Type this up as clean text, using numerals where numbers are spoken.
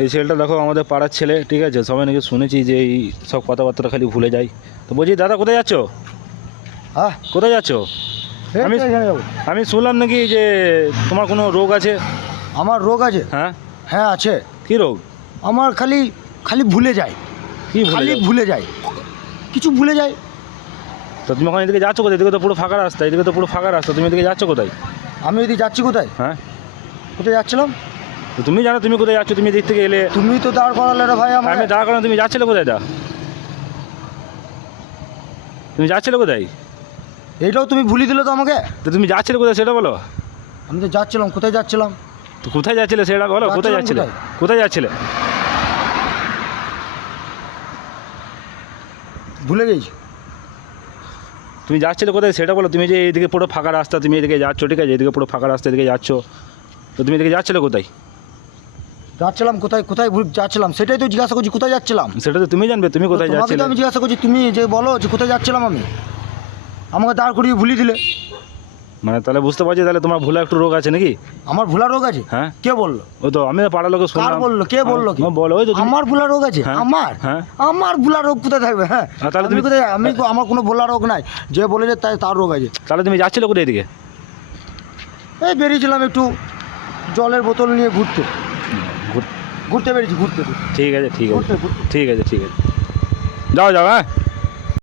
এই ছেলেটা দেখো আমাদের পাড়ার ছেলে, ঠিক আছে, সবাই নাকি শুনেছি যে এই সব কথাবার্তা খালি ভুলে যায়। তো বলছি দাদা কোথায় যাচ্ছ? হ্যাঁ, কোথায় যাচ্ছ? আমি আমি শুনলাম নাকি যে তোমার কোনো রোগ আছে। আমার রোগ আছে। হ্যাঁ, হ্যাঁ আছে। কী রোগ? আমার খালি খালি ভুলে যায়, কী খালি ভুলে যায়, কিছু ভুলে যায়। তো তুমি ওখানে এদিকে যাচ্ছ কোথায়? এদিকে তো পুরো ফাঁকা রাস্তা, এদিকে তো পুরো ফাঁকা রাস্তা, তুমি এদিকে যাচ্ছ কোথায়? আমি যদি যাচ্ছি কোথায়, হ্যাঁ, কোথায় যাচ্ছিলাম? তো তুমি জানো তুমি কোথায় যাচ্ছ? তুমি এদিক থেকে এলে। তুমি তো দাঁড় করালে রে ভাই আমার। আমি দাঁড়া করানো, তুমি যাচ্ছিলে কোথায়? তুমি যাচ্ছিলে কোথায়? এইটাও তুমি ভুলি দিলে তো আমাকে। তো তুমি যাচ্ছিলে কোথায় সেটা বলো। আমি তো যাচ্ছিলাম, কোথায় যাচ্ছিলাম? তো কোথায় যাচ্ছিলে সেটা বলো, কোথায় যাচ্ছিলাম যাচ্ছিলে? কোথায় যাচ্ছিলে? ভুলে গেছি। তুমি যাচ্ছিলে কোথায় সেটা বলো। তুমি যে এইদিকে পুরো ফাঁকা রাস্তা, তুমি এদিকে যাচ্ছ, ঠিক আছে, এদিকে পুরো ফাঁকা রাস্তা, এদিকে যাচ্ছ, তো তুমি এদিকে যাচ্ছিলে কোথায়? যাচ্ছিলাম কোথায়, কোথায় যাচ্ছিলাম সেটাই তো জিজ্ঞাসা করছি, কোথায় যাচ্ছিলাম? সেটা তো তুমি জানবে, তুমি কোথায় তোমাকে যাচ্ছিলে। তো আমি জিজ্ঞাসা করছি, তুমি যে বলো যে কোথায় যাচ্ছিলাম আমি, আমাকে দাঁড় করিয়ে ভুলিয়ে দিলে। মানে তাহলে বুঝতে পারছি তাহলে তোমার ভুলে একটু রোগ আছে নাকি? আমার ভুলা রোগ আছে? হ্যাঁ, কে বললো? ওই তো আমি পাড়ার লোকে কার শুনলাম। বললো? কে বললো? কি বলো, ওই তো তুমি- আমার ভুলা রোগ আছে? হ্যাঁ, আমার হ্যাঁ। আমার ভুলা রোগ কোথায় থাকবে? হ্যাঁ, তাহলে আমি তুমি- কোথায়, আমি আমার কোনো ভোলা রোগ নাই। যে বলেছে তাই তার রোগ আছে। তাহলে তুমি যাচ্ছিলে কোথায় এদিকে? এই বেরিয়েছিলাম একটু জলের বোতল নিয়ে ঘুরতে, ঘুর- ঘুরতে বেরিয়েছি, ঘুরতে। ঠিক আছে, ঠিক আছে, ঘুরতে, ঘুরতে। ঠিক আছে, ঠিক আছে, যাও যাও, হ্যাঁ।